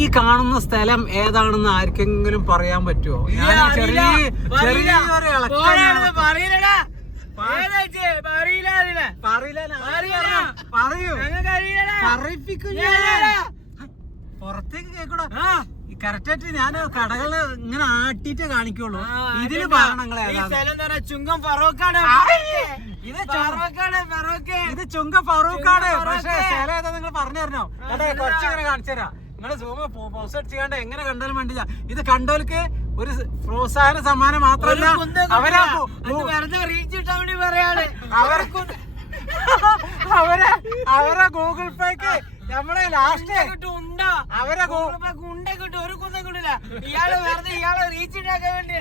ഈ കാണുന്ന സ്ഥലം ഏതാണെന്ന് ആർക്കെങ്കിലും പറയാൻ പറ്റുമോ? പുറത്തേക്ക് കേക്കൂടാ. കറക്റ്റായിട്ട് ഞാൻ കടകള് ഇങ്ങനെ ആട്ടിട്ട് കാണിക്കുള്ളൂ. ഇതില് പറയണങ്ങളെ ചുങ്കം ഫറൂഖാണ്. ഇത് ചുങ്കം ഫറൂഖാണ്. പക്ഷെ സ്ഥലം ഏതാ നിങ്ങൾ പറഞ്ഞു തരണോ? കുറച്ചിങ്ങനെ കാണിച്ചു തരാം. നിങ്ങള് സൂമ പോസ്റ്റ് അടിച്ചാണ്ട് എങ്ങനെ കണ്ടാലും വേണ്ടില്ല. ഇത് കണ്ടോൽക്ക് ഒരു പ്രോത്സാഹന സമ്മാനം മാത്രമല്ല, അവരെ ഗൂഗിൾ പേക്ക് നമ്മളെ ലാസ്റ്റ് അവരെ ഒരു കുന്തം കിട്ടില്ല. ഇയാള് വെറുതെ ഇയാളെ റീച്ച് ഉണ്ടാക്കാൻ വേണ്ടി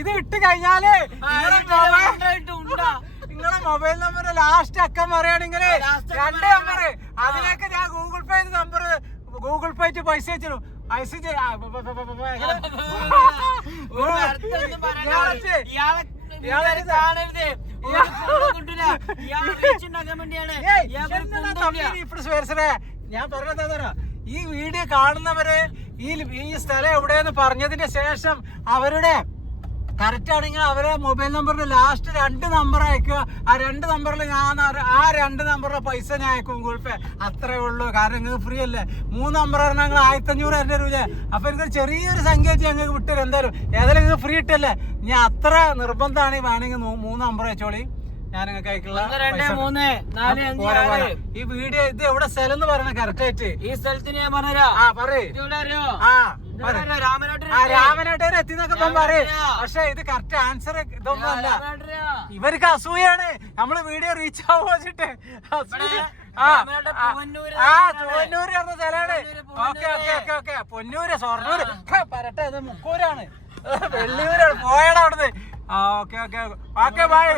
ഇത് ഇട്ട് കഴിഞ്ഞാല് നിങ്ങളെ മൊബൈൽ നമ്പർ ലാസ്റ്റ് അക്കം പറയുകയാണെങ്കിൽ 2 നമ്പർ അതിലേക്ക് ഞാൻ ഗൂഗിൾ പേ നമ്പർ ഗൂഗിൾ പേ പൈസ അയച്ചു ഞാൻ പറഞ്ഞത്. ഈ വീഡിയോ കാണുന്നവര് ഈ സ്ഥലം എവിടെയെന്ന് പറഞ്ഞതിന് ശേഷം അവരുടെ കറക്റ്റ് ആണെങ്കിൽ അവരെ മൊബൈൽ നമ്പറിന്റെ ലാസ്റ്റ് 2 നമ്പർ അയക്കുക. ആ 2 നമ്പറിൽ ഞാൻ ആ 2 നമ്പറിലെ പൈസ ഞാൻ അയക്കും ഗൂഗിൾ പേ. അത്രേ ഉള്ളൂ. കാരണം നിങ്ങൾക്ക് ഫ്രീ അല്ലേ. 3 നമ്പർ പറഞ്ഞാൽ ഞങ്ങൾ 1500 എൻ്റെ രൂപ. അപ്പൊ എനിക്ക് ചെറിയൊരു സംഖ്യ ഞങ്ങൾക്ക് വിട്ടു എന്തായാലും. ഏതായാലും നിങ്ങൾക്ക് ഫ്രീ ഇട്ടല്ലേ. ഞാൻ അത്ര നിർബന്ധമാണ്. വേണമെങ്കിൽ 3 നമ്പർ അയച്ചോളി. ഞാൻ നിങ്ങൾക്ക് അയക്കുള്ള ഈ വീഡിയോ ഇത് എവിടെ സ്ഥലം എന്ന് പറയണ കറക്റ്റ് ആയിട്ട്. ഈ സ്ഥലത്തിന് ഞാൻ പറഞ്ഞുതരാം. രാമനാട്ടൂർ എത്തിന്നൊക്കെ പറയും. പക്ഷെ ഇത് കറക്റ്റ് ആൻസർ ഇതൊന്നും അല്ല. ഇവർക്ക് അസൂയാണ് നമ്മള് വീഡിയോ റീച്ച് ആവുമ്പോച്ചിട്ട്. ചുവന്നൂര് പറഞ്ഞ സ്ഥലമാണ്. ഓക്കെ പൊന്നൂര് ഷൊർണൂര് പരട്ടെ. ഇത് മുക്കൂരാണ്, വെള്ളിയൂരാണ്. പോയടാ അവിടുന്ന്. Okay bye.